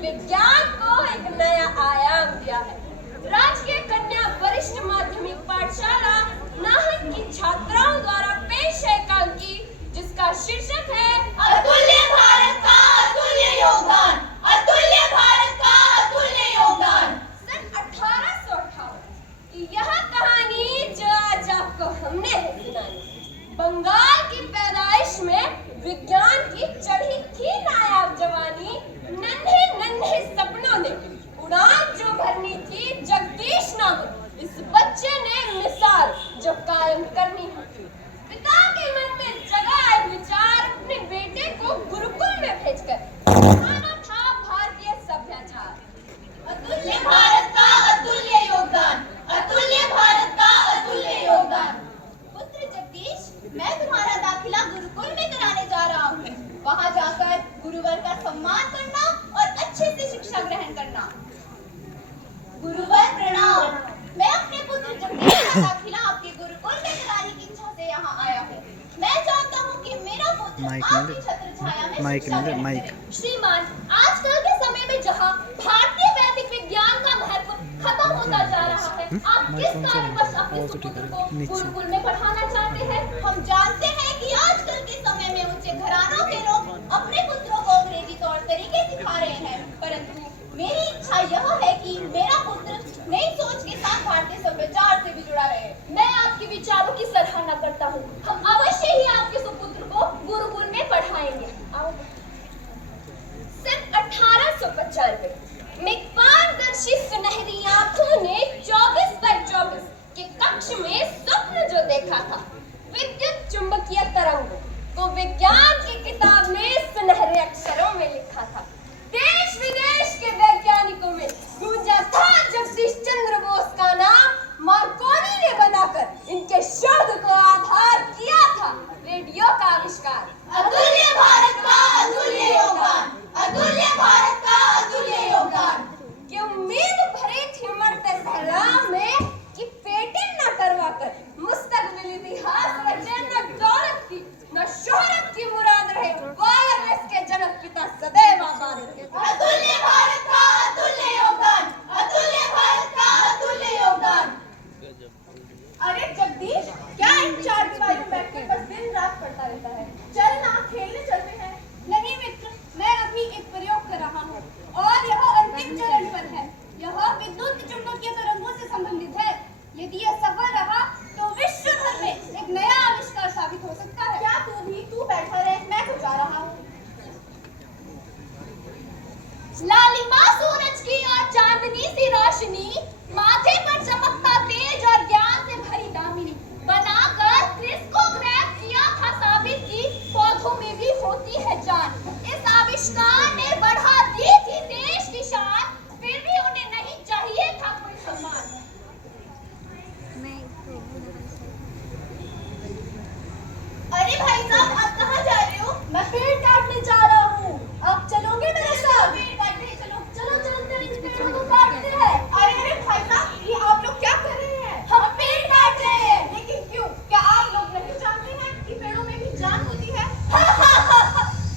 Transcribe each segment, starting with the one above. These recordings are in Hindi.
विज्ञान को एक नया आयाम दिया है। राजकीय कन्या वरिष्ठ माध्यमिक पाठशाला नाहन की छात्राओं द्वारा पेश है एकांकी, जिसका शीर्षक है अतुल्य भारत का अतुल्य योगदान, अतुल्य भारत का अतुल्य योगदान। सन 1858 की यह कहानी जो आज आपको हमने सुनाई। बंगाल की पैदाइश में विज्ञान की चढ़ी थी नायाब जवानी। नन्हे नन्हे सपनों ने उड़ान जो भरनी थी, जगदीश नामक इस बच्चे ने मिसाल जो कायम करनी है। पिता के मन में जगा विचार अपने बेटे को गुरुकुल में भेजकर पढ़ाना था भारतीय सभ्याचार। अतुल्य भारत का अतुल्य योगदान, अतुल्य भारत का अतुल्य योगदान। पुत्र जगदीश, मैं तुम्हारा दाखिला गुरुकुल में कराने जा रहा हूँ। वहाँ जाकर गुरुवर का सम्मान करना और अच्छे से शिक्षा ग्रहण करना। गुरुवर प्रणाम। मैं अपने पुत्र जगदीश का दाखिला आपके गुरुकुल में कराने की इच्छा से यहाँ आया हूँ। मैं चाहता हूँ कि मेरा पुत्र आपकी छत्र छाया में शिक्षा ग्रहण करे। श्रीमान, आजकल के समय में जहाँ भारतीय वैदिक विज्ञान का महत्व खत्म होता जा रहा है, आप किस कारणवश अपने सुपुत्र को गुरुकुल में पढ़ाना चाहते हैं? हम जानते हैं कि आजकल के समय में ऊंचे घरानों के लोग अपने पुत्रों को अंग्रेजी तौर तरीके सिखा रहे हैं, परंतु मेरी इच्छा यह है कि मेरा पुत्र नई सोच के साथ भारतीय सभ्याचार से भी जुड़ा रहे। मैं आपके विचारों की सराहना करता हूँ। हम अवश्य ही आपके सुपुत्र को गुरुकुल में पढ़ाएंगे। सन 1895 में पारदर्शी सुनहरी आंखों ने 24x24 के कक्ष में स्वप्न जो देखा था, विद्युत चुंबकीय तरंगों को विज्ञान की किताब में सुनहरे अक्षरों में लिखा था। देश विदेश के वैज्ञानिकों में गूंजा था जगदीश चंद्र बोस का नाम। मार्कोनी ने बनाकर इनके शोध को आधार किया था रेडियो का आविष्कार। अतुल्य भारत का अतुल्य योगदान, अतुल्य भारत का अतुल्य योगदान। कि उम्मीद भरी थी मरते सलाम में कि पेटेंट न करवाकर मुस्तकबिल इतिहास रचे। न दौलत की न शोहरत की मुराद रहे, वायरलेस के जनक पिता सदैव आबाद रहे। अतुल्य भारत का अतुल्य योगदान, अतुल्य भारत का अतुल्य योगदान। अरे जगदीश, क्या इन चार दीवारों में बैठकर बस दिन रात पढ़ता रहता है? चल ना, खेलने चलते हैं। नहीं मित्र, मैं अभी एक प्रयोग कर रहा हूँ और यह अंतिम चरण पर है। यह विद्युत चुंबकीय तरंगों से संबंधित है। यदि यह सफल रहा तो विश्व भर में एक नया आविष्कार साबित हो सकता है। क्या तू बैठा रहे, मैं तो जा रहा हूँ। लालिमा सूरज की और चांदनी सी रोशनी, माथे पर चमकता तेज और ज्ञान से भरी दामिनी, बनाकर क्रिस्कोग्राफ किया था साबित की पौधों में भी होती है जान। इस आविष्कार ने बढ़ा दी थी देश की शान, फिर भी उन्हें नहीं चाहिए था कोई सम्मान। अरे भाई साहब, आप कहाँ जा रहे हो? मैं पेड़ काटने जा रहा हूँ। आप चलोगे मेरे साथ? पेड़ काटने चलो। चलो चलते इन पेड़ों को काटते हैं। अरे भाई साहब, ये आप लोग क्या कर रहे हैं? हम पेड़ काट रहे हैं। लेकिन क्यों? क्या आप लोग नहीं जानते हैं कि पेड़ों में भी जान होती है?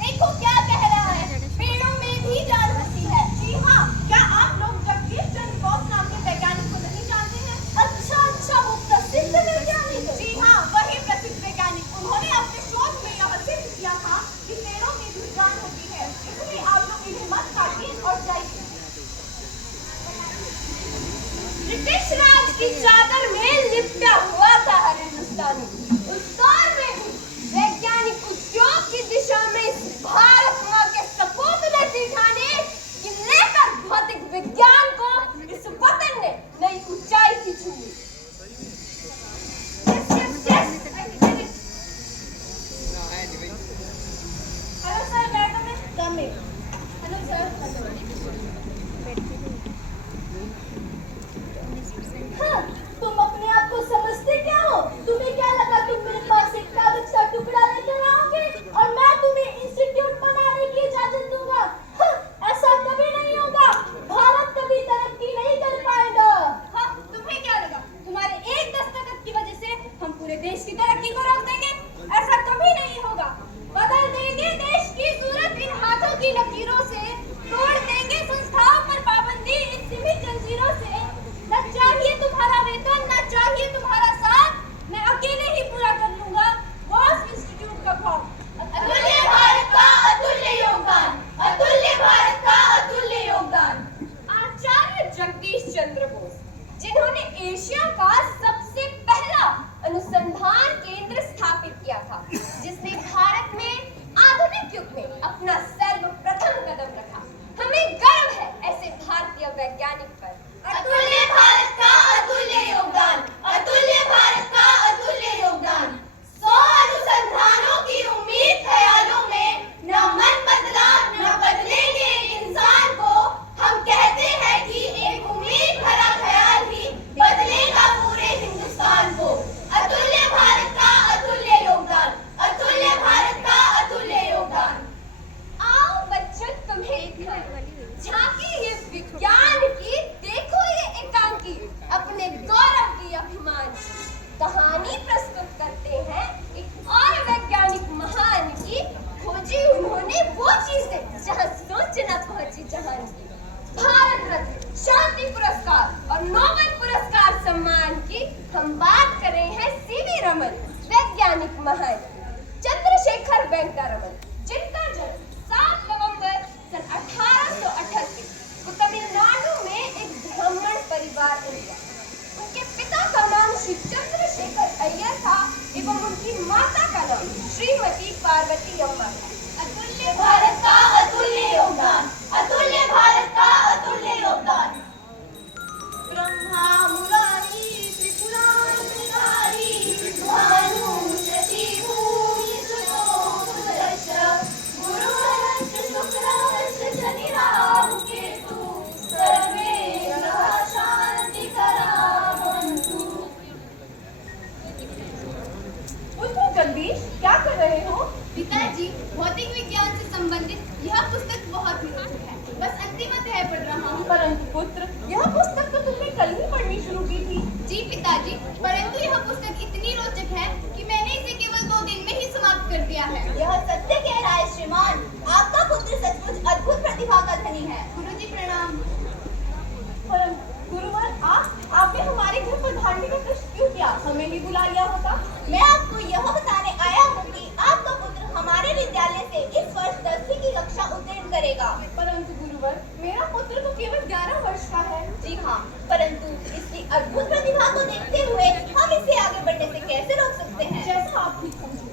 देखो क्या कह रहा है, पेड़ों में भी जान होती है। जी हाँ, क्या आप लोग जगदीश चंद्र बोस नाम के वैज्ञानिक को नहीं जानते हैं? अच्छा, वो प्रसिद्ध वैज्ञानिक है। जी हाँ, वही प्रसिद्ध वैज्ञानिक। उन्होंने अपने शोध में यह सिद्ध किया था कि पेड़ों में भी जान होती है। इसलिए आप लोग इन्हें मत काटिए और जाइए। ब्रिटिश राज की चादर में लिपटा हुआ था हर हिंदुस्तानी। उस दौर में भी वैज्ञानिक उद्योग की दिशा में इस भारत माँ के सपूत ने दिखाने कि लेकर भौतिक विज्ञान को इस वतन ने नई ऊंचाई की छुई। हेलो सर, मैडम कम है। हेलो सर, हाँ, तुम झांकी ये विज्ञान की, देखो ये एकांकी, अपने गौरव की अभिमान की कहानी प्रस्तुत करते हैं एक और वैज्ञानिक महान की। खोजी उन्होंने वो चीजें जहां सोच न पहुंची जहान की। भारत रत्न, शांति पुरस्कार और नोबेल पुरस्कार सम्मान की हम बात कर रहे हैं सीवी रमन, वैज्ञानिक महान चंद्रशेखर वेंकटा रमन, जिनका जन्म 7 नवंबर सन 1838 को तमिलनाडु में एक ब्राह्मण परिवार में हुआ। उनके पिता का नाम श्री चंद्रशेखर अय्यर था एवं उनकी माता का नाम श्रीमती पार्वती अम्मा था। अतुल्य भारत का अतुल्य योगदान, अतुल्य भारत का अतुल्य योगदान। ब्रह्मा मुरारी त्रिपुरारी भानु शशि भूमि सुतो सुदर्श गुरुहरश्च शुक्रश्च शनि राहु केतु सर्वे ग्रह शांतिकरा भवन्तु। पुत्र जगदीश, क्या कर रहे हो? पिताजी, भौतिक विज्ञान से संबंधित यह पुस्तक बहुत ही रोचक है, बस अंतिम अध्याय पढ़ रहा हूँ। परंतु पुत्र, यह पुस्तक तो तुमने कल ही पढ़नी शुरू की थी। जी पिताजी, परंतु यह पुस्तक इतनी रोचक है कि मैंने इसे केवल 2 दिन में ही समाप्त कर दिया है। यह सत्य कह रहा है श्रीमान, आपका पुत्र सचमुच अद्भुत प्रतिभा का धनी है। गुरुजी प्रणाम। परंतु गुरुवर, आपने हमारे घर पधारने का कष्ट क्यों किया? हमें ही बुला लिया होता। मैं आपको यह बताने आया हूँ कि आपका पुत्र हमारे विद्यालय से इस वर्ष 10वीं की कक्षा उत्तीर्ण करेगा। परंतु गुरुवर, मेरा पुत्र तो केवल 11 वर्ष का है। जी हाँ, परंतु इसकी अद्भुत प्रतिभा को देखते हुए हम इसे आगे बढ़ने से कैसे रोक सकते हैं? जैसा आप ठीक समझे।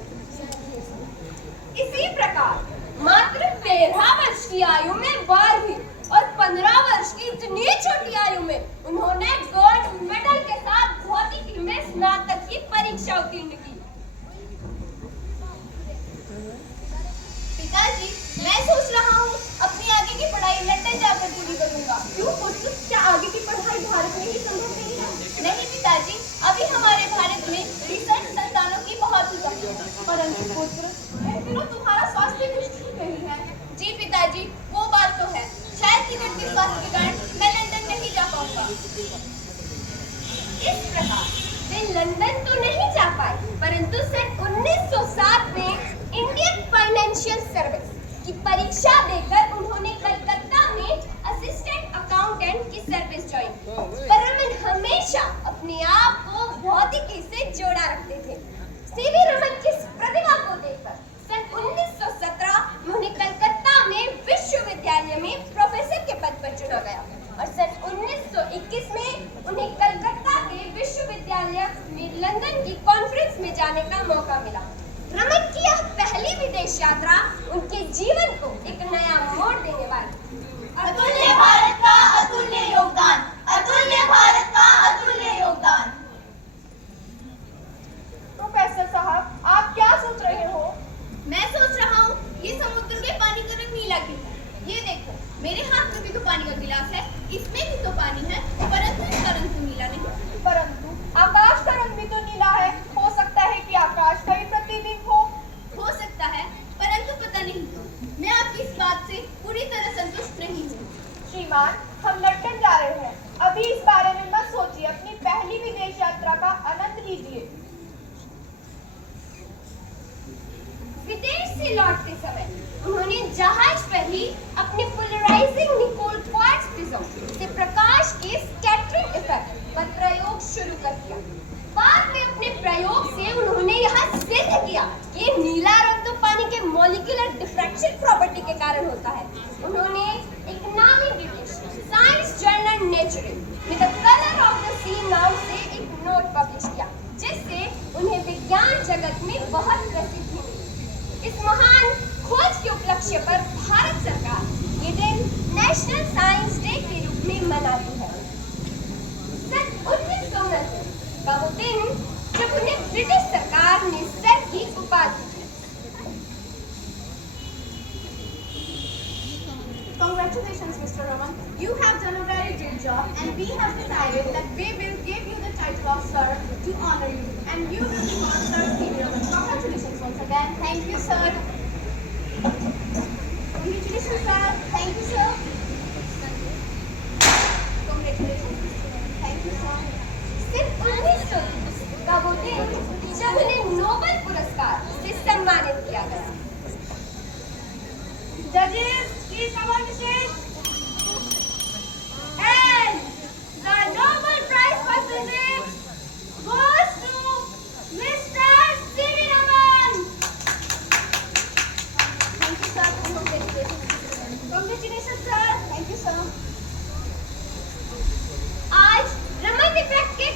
इसी प्रकार मात्र 13 वर्ष की आयु में 12वीं और 15 वर्ष की इतनी छोटी आयु में उन्होंने गोल्ड मेडल के साथ भौतिकी में स्नातक की परीक्षा उत्तीर्ण की। पिताजी, मैं सोच रहा हूँ अपनी आगे की पढ़ाई लंदन जाकर पूरी करूँगा। क्यों पुत्र, क्या आगे की पढ़ाई भारत में ही संभव नहीं है? नहीं पिताजी, अभी हमारे भारत में रिसर्च संस्थानों की बहुत ही कमी है। परंतु पुत्र, इन दिनों तुम्हारा स्वास्थ्य कुछ ठीक नहीं है। जी पिताजी, वो बात तो है, शायद बिगड़ते स्वास्थ्य के कारण मैं लंदन नहीं जा पाऊंगा। इस प्रकार वे लंदन तो नहीं जा पाए, परंतु सन 1907 में इंडियन फाइनेंशियल सर्विस की परीक्षा देकर उन्होंने कलकत्ता में असिस्टेंट अकाउंटेंट की सर्विस ज्वाइन की। पर रमन हमेशा अपने आप को भौतिकी से जोड़ा रखते थे। सीवी रमन की प्रतिभा को देखकर सन 1917 में उन्हें कलकत्ता में विश्वविद्यालय में प्रोफेसर के पद पर चुना गया और सन 1921 में उन्हें कलकत्ता के विश्वविद्यालय में लंदन की कॉन्फ्रेंस में जाने का मौका मिला। रमन की यह पहली विदेश यात्रा उनके जीवन को एक नया मोड़ देने वाली। अतुल्य भारत का अतुल्य योगदान, अतुल्य भारत का अतुल्य योगदान। प्रोफेसर साहब, आप क्या सोच रहे हो? मैं सोच रहा हूँ ये समुद्र के पानी का रंग नीला क्यों है? ये देखो, मेरे हाथ में भी तो पानी का गिलास है, इसमें भी तो पानी है, परंतु इसका रंग तो नीला नहीं। परंतु आकाश का रंग भी तो नीला है। हो सकता है कि आकाश का ही प्रतिबिंब हो सकता है, परंतु पता नहीं। मैं आपकी इस बात से पूरी तरह संतुष्ट नहीं हूँ। श्रीमान, हम लंदन जा रहे हैं। अभी इस बारे में मत सोचिए, अपनी पहली विदेश यात्रा का आनंद लीजिए। विदेश से लौटते समय उन्होंने जहाज पर ही अपने पोलराइजिंग निकोल क्वार्ट्ज प्रिज्म से प्रकाश के स्कैटरिंग इफेक्ट पर प्रयोग शुरू कर दिया। बाद में अपने प्रयोग से उन्होंने यह सिद्ध किया कि नीला रंग तो पानी के मॉलिक्यूलर डिफ्रैक्शन प्रॉपर्टी के कारण होता है। उन्होंने एक नामी ब्रिटिश साइंस जर्नल नेचर में द कलर ऑफ द सी नाम से एक नोट पब्लिश किया, जिससे उन्हें विज्ञान जगत में बहुत प्रसिद्धि मिली। इस महान खोज के उपलक्ष्य पर भारत सरकार ये दिन नेशनल साइंस डे के रूप में मनाती है। सन 1990 का वो दिन जब उन्हें ब्रिटिश सरकार ने सर की उपाधि दी। Congratulations, Mr. Raman. You have done a very good job, and we have decided that we will give you the title of Sir to honor you, and you will be called Sir C.V. Raman. Congratulations once again. Thank you, sir. Congratulations, sir. Thank you, sir. want to say? And the Nobel Prize for Physics goes to Mr. C.V. Raman. Thank you, sir. Congratulations. Congratulations, sir. Thank you, sir. आज रमन इफेक्ट के